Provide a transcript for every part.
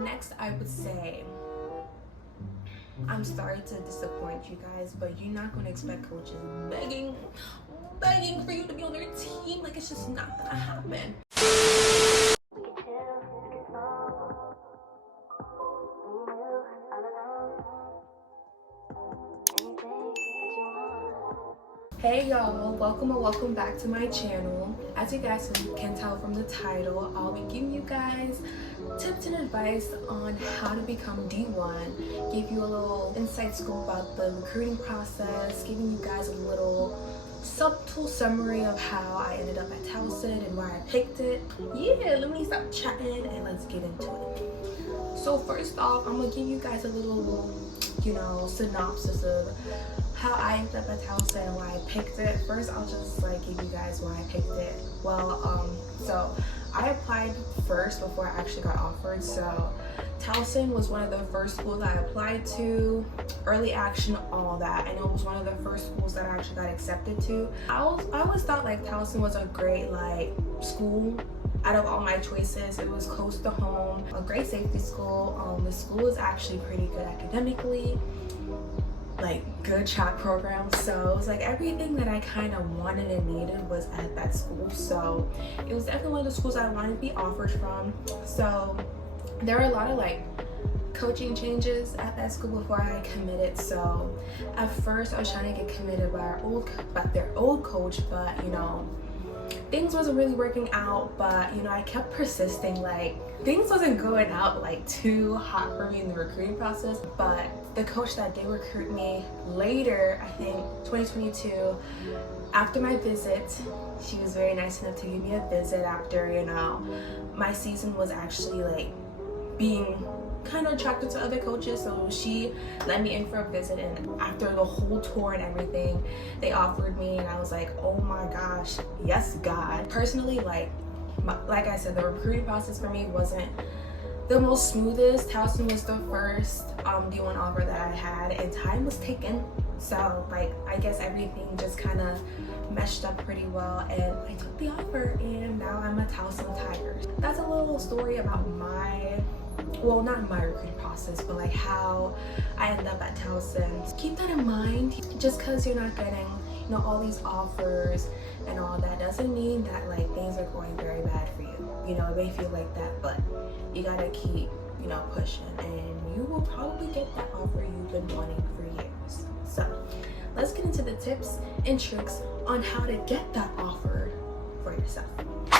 Next, I would say, I'm sorry to disappoint you guys, but you're not going to expect coaches begging for you to be on their team. Like, it's just not gonna happen. Hey y'all, welcome back to my channel. As you guys can tell from the title, I'll be giving you guys tips and advice on how to become D1, give you a little inside scoop about the recruiting process, giving you guys a little subtle summary of how I ended up at Towson and why I picked it. Yeah, let me stop chatting and let's get into it. So first off, I'm gonna give you guys a little, synopsis of how I ended up at Towson and why I picked it. First, I'll just give you guys why I picked it. Well, so I applied first before I actually got offered. So Towson was one of the first schools I applied to, early action, all that, and it was one of the first schools that I actually got accepted to. I always thought Towson was a great school. Out of all my choices, it was close to home, a great safety school. The school is actually pretty good academically, good track program, so it was everything that I kind of wanted and needed was at that school. So it was definitely one of the schools I wanted to be offered from. So there were a lot of coaching changes at that school before I committed. So at first I was trying to get committed by their old coach, but things wasn't really working out. But I kept persisting. Things wasn't going out too hot for me in the recruiting process. But the coach that did recruit me later, I think 2022, after my visit, she was very nice enough to give me a visit after my season was actually being kind of attracted to other coaches. So she let me in for a visit, and after the whole tour and everything, they offered me, and I was like, oh my gosh, yes God. Personally, like I said, the recruiting process for me wasn't the most smoothest. Towson was the first D1 offer that I had, and time was taken. So I guess everything just kind of meshed up pretty well, and I took the offer, and now I'm a Towson Tiger. That's a little story about not my recruiting process, but how I ended up at Towson. Keep that in mind. Just because you're not getting all these offers and all that doesn't mean that things are going very bad for you. It may feel like that, but you gotta keep pushing, and you will probably get that offer you've been wanting for years. So let's get into the tips and tricks on how to get that offer for yourself.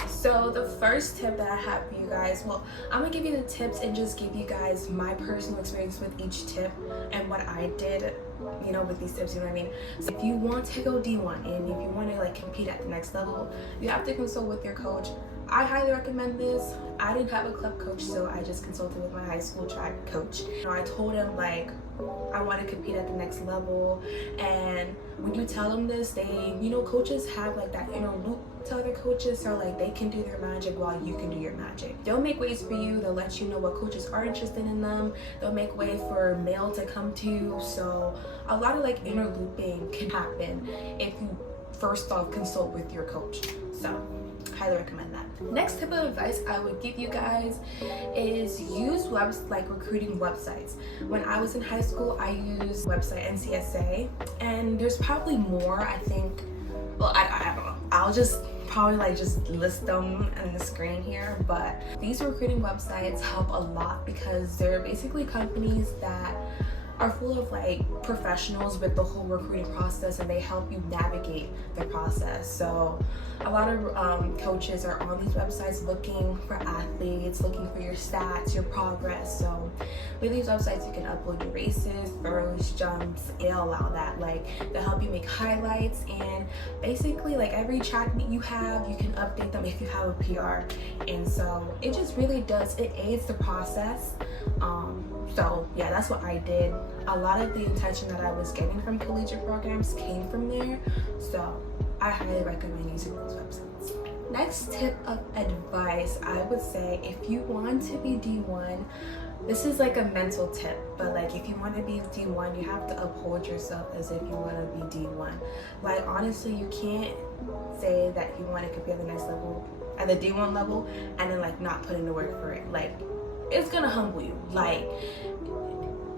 So the first tip that I have for you guys, I'm gonna give you the tips and just give you guys my personal experience with each tip and what I did with these tips, you know what I mean? So if you want to go D1 and if you want to compete at the next level, you have to consult with your coach. I highly recommend this. I didn't have a club coach, so I just consulted with my high school track coach. I told him I want to compete at the next level, and when you tell them this, they coaches have that inner loop to other coaches, so they can do their magic while you can do your magic. They'll make ways for you. They'll let you know what coaches are interested in them. They'll make way for mail to come to you. So a lot of inner looping can happen if you first off consult with your coach. So highly recommend that. Next tip of advice I would give you guys is use recruiting websites. When I was in high school, I used website NCSA, and there's probably more. I think, I don't know. I'll just probably just list them on the screen here, but these recruiting websites help a lot because they're basically companies that are full of professionals with the whole recruiting process, and they help you navigate the process. So a lot of coaches are on these websites looking for athletes, looking for your stats, your progress. So with these websites, you can upload your races, throws, jumps. It'll allow that. They'll help you make highlights, and basically every track meet you have, you can update them if you have a PR. And so it just really does, it aids the process. So yeah, that's what I did. A lot of the attention that I was getting from collegiate programs came from there, so I highly recommend using those websites. Next tip of advice, I would say, if you want to be D1, this is a mental tip, but if you want to be D1, you have to uphold yourself as if you want to be D1. Honestly, you can't say that you want to compete at the next level, at the D1 level, and then not put in the work for it. it's gonna humble you. Like,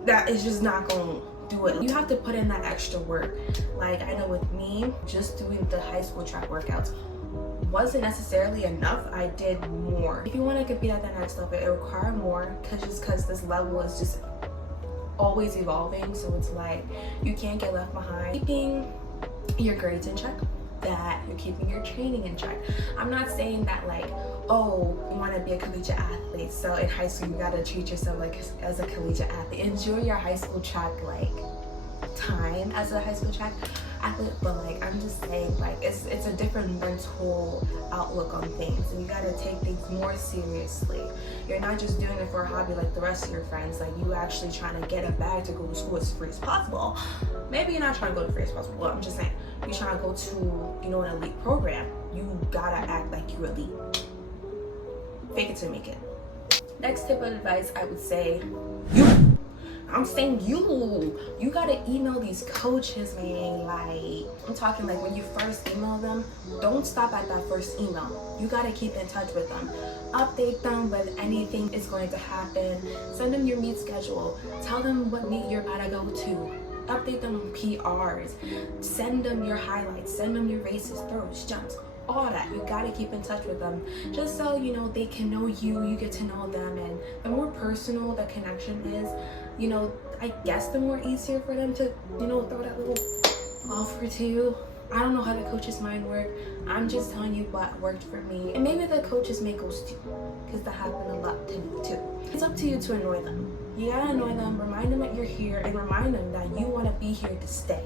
that is just not gonna do it. You have to put in that extra work. Like, I know with me, just doing the high school track workouts wasn't necessarily enough. I did more. If you want to compete at the next level, it requires more, because this level is just always evolving. So it's like you can't get left behind. Keeping your grades in check, that you're keeping your training in check. I'm not saying that like, oh, you want to be a collegiate athlete, so in high school you got to treat yourself like as a collegiate athlete. Enjoy your high school track like time as a high school track athlete, but like I'm just saying, like it's a different mental outlook on things, and you got to take things more seriously. You're not just doing it for a hobby like the rest of your friends. Like, you actually trying to get a bag to go to school as free as possible. Maybe you're not trying to go to free as possible, but I'm just saying, you're trying to go to, you know, an elite program. You gotta act like you're elite. Fake it to make it. Next tip of advice, I would say, I'm saying you gotta email these coaches, man. Like, I'm talking like when you first email them, don't stop at that first email. You gotta keep in touch with them. Update them with anything is going to happen. Send them your meet schedule. Tell them what meet you're about to go to. Update them on PRs. Send them your highlights. Send them your races, throws, jumps, all that. You gotta keep in touch with them, just so you know they can know you get to know them. And the more personal the connection is, you know, I guess the more easier for them to, you know, throw that little offer to you. I don't know how the coach's mind work. I'm just telling you what worked for me. And maybe the coaches may ghost you, because that happened a lot to me too. It's up to you to annoy them. You gotta annoy them, remind them that you're here, and remind them that you want to be here to stay.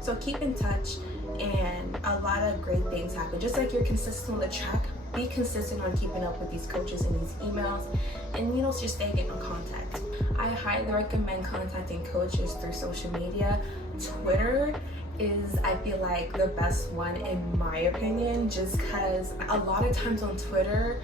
So keep in touch, and a lot of great things happen. Just like you're consistent on the track, be consistent on keeping up with these coaches and these emails, and you know, just stay in contact. I highly recommend contacting coaches through social media. Twitter is, I feel like, the best one in my opinion, just because a lot of times on Twitter,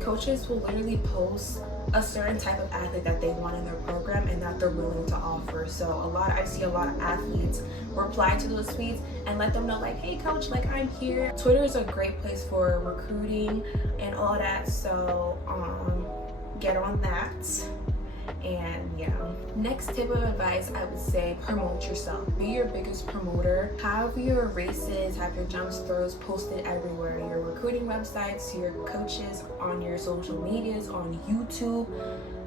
coaches will literally post a certain type of athlete that they want in their program and that they're willing to offer. So I see a lot of athletes reply to those tweets and let them know, like, hey coach, like, I'm here. Twitter is a great place for recruiting and all that, so get on that. And yeah, next tip of advice, I would say, promote yourself. Be your biggest promoter. Have your races, have your jumps, throws posted everywhere. Your recruiting websites, your coaches, on your social medias, on YouTube.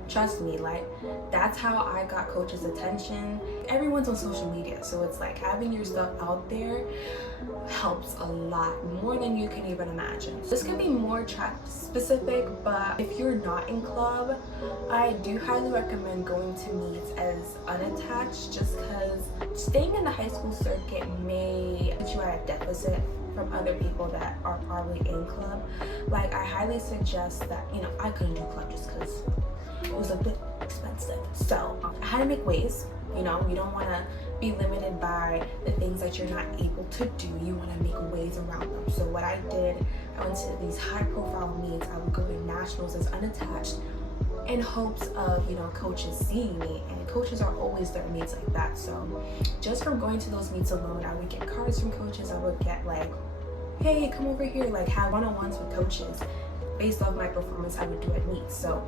Trust me, like, that's how I got coaches' attention. Everyone's on social media, so it's like having your stuff out there helps a lot, more than you can even imagine. This can be more track specific, but if you're not in club, I do highly recommend going to meets as unattached, just because staying in the high school circuit may put you at a deficit from other people that are probably in club. Like, I highly suggest that, you know, I couldn't do club just because it was a bit expensive. So I had to make ways. You know, you don't want to be limited by the things that you're not able to do. You want to make ways around them. So what I did, I went to these high profile meets. I would go to nationals as unattached in hopes of, you know, coaches seeing me, and coaches are always there at meets like that. So just from going to those meets alone, I would get cards from coaches. I would get like, hey, come over here, like have one-on-ones with coaches based off my performance I would do at meets. So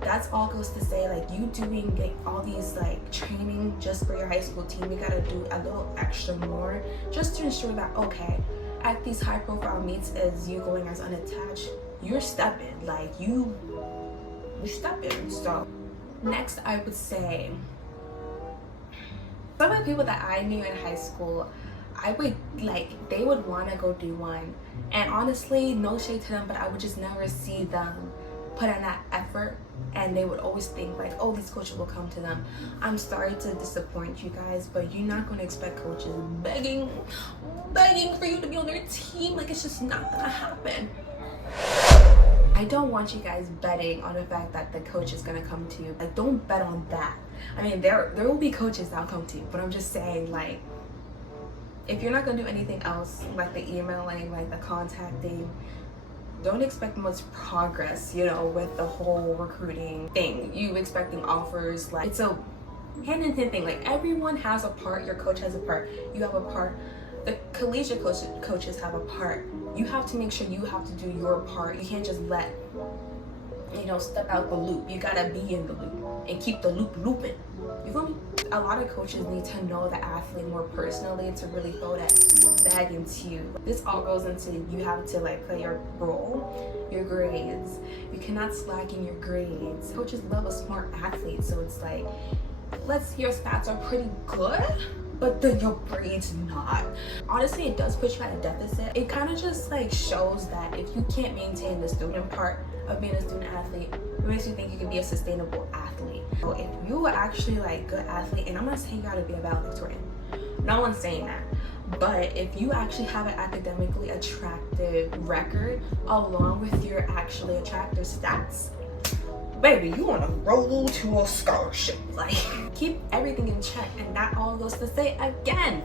that's all goes to say, like, you doing like all these like training just for your high school team, you gotta do a little extra more just to ensure that, okay, at these high profile meets, as you going as unattached, you're stepping, like you're stepping. So next, I would say some of the people that I knew in high school, I would like, they would want to go do one, and honestly, no shade to them, but I would just never see them put in that effort, and they would always think like, oh, these coaches will come to them. I'm sorry to disappoint you guys, but you're not going to expect coaches begging for you to be on their team. Like, it's just not gonna happen. I don't want you guys betting on the fact that the coach is gonna come to you. Like, don't bet on that. I mean, there will be coaches that'll come to you, but I'm just saying, like, if you're not gonna do anything else, like the emailing, like the contacting, don't expect much progress, you know, with the whole recruiting thing. You expecting offers, like, it's a hand in hand thing. Like, everyone has a part. Your coach has a part. You have a part. The collegiate coaches have a part. You have to make sure you have to do your part. You can't just let step out the loop. You gotta be in the loop and keep the loop looping. You feel me? A lot of coaches need to know the athlete more personally to really throw that bag into you. This all goes into you have to like play your role, your grades. You cannot slack in your grades. Coaches love a smart athlete, so it's like, your stats are pretty good, but then your grades not. Honestly, it does put you at a deficit. It kind of just like shows that if you can't maintain the student part of being a student athlete, it makes you think you can be a sustainable athlete. So if you are actually like good athlete, and I'm not saying you gotta be a valedictorian, no one's saying that, but if you actually have an academically attractive record along with your actually attractive stats, baby, you on a roll to a scholarship. Like, keep everything in check. And that all goes to say again,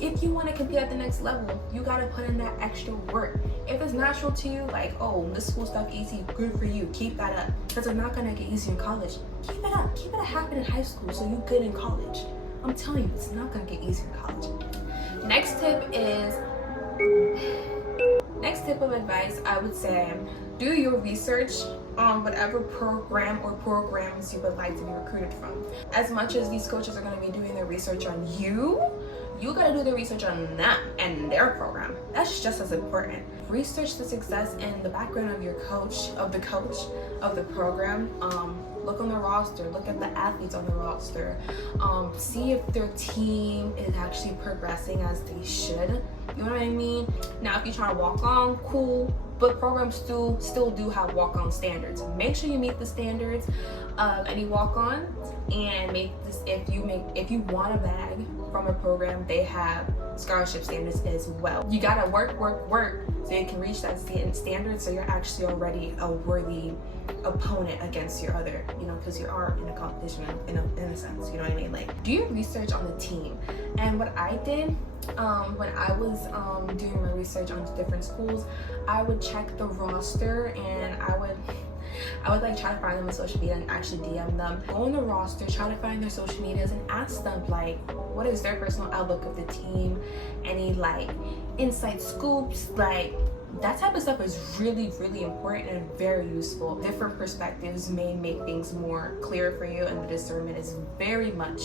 if you want to compete at the next level, you got to put in that extra work. If it's natural to you, like, oh, this school stuff easy, good for you, keep that up, because it's not going to get easier in college. Keep it up. Keep it happen in high school so you good in college. I'm telling you, it's not going to get easier in college. Next tip of advice, I would say, do your research on whatever program or programs you would like to be recruited from. As much as these coaches are going to be doing their research on you, you got to do the research on them and their program. That's just as important. Research the success in the background of your coach, of the program. Look on the roster, look at the athletes on the roster, see if their team is actually progressing as they should. You know what I mean? Now, if you're trying to walk on, cool, but programs still do have walk-on standards. Make sure you meet the standards of any walk-ons, and make this, if you want a bag from a program, they have scholarship standards as well. You gotta work so you can reach that standard, so you're actually already a worthy opponent against your other, because you are in a competition in a sense, you know what I mean? Like, do your research on the team. And what I did when I was doing my research on different schools, I would check the roster, and I would like try to find them on social media and actually DM them. Go on the roster, try to find their social medias, and ask them like, what is their personal outlook of the team? Any like inside scoops, like that type of stuff is really, really important and very useful. Different perspectives may make things more clear for you, and the discernment is very much,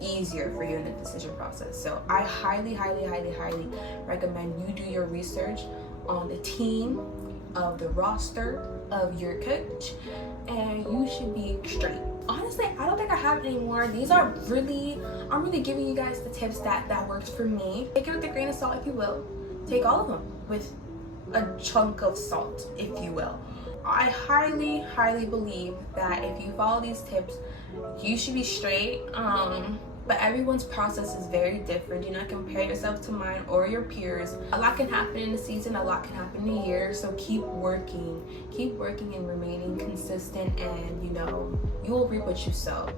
easier for you in the decision process. So I highly, highly, highly, highly recommend you do your research on the team, of the roster, of your coach, and you should be straight. Honestly, I don't think I have any more. I'm really giving you guys the tips that worked for me. Take it with a grain of salt if you will. Take all of them with a chunk of salt, if you will. I highly, highly believe that if you follow these tips, you should be straight. But everyone's process is very different. Do not compare yourself to mine or your peers. A lot can happen in a season, a lot can happen in a year. So keep working and remaining consistent, and you will reap what you sow.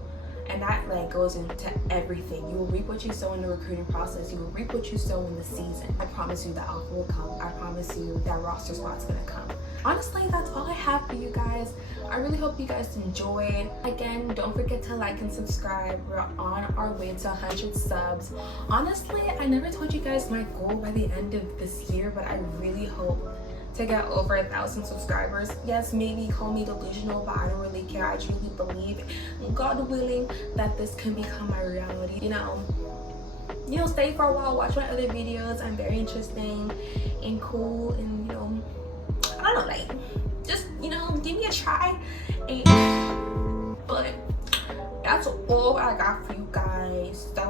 And that like goes into everything. You will reap what you sow in the recruiting process. You will reap what you sow in the season. I promise you that offer will come. I promise you that roster spot's gonna come. Honestly, that's all I have for you guys. I really hope you guys enjoyed. Again, don't forget to like and subscribe. We're on our way to 100 subs. Honestly, I never told you guys my goal by the end of this year, but I really hope to get over 1,000 subscribers. Yes, maybe call me delusional, but I don't really care. I truly believe, God willing, that this can become my reality. Stay for a while, watch my other videos. I'm very interesting and cool, and I don't know, like, just give me a try. But that's all I got for you guys. So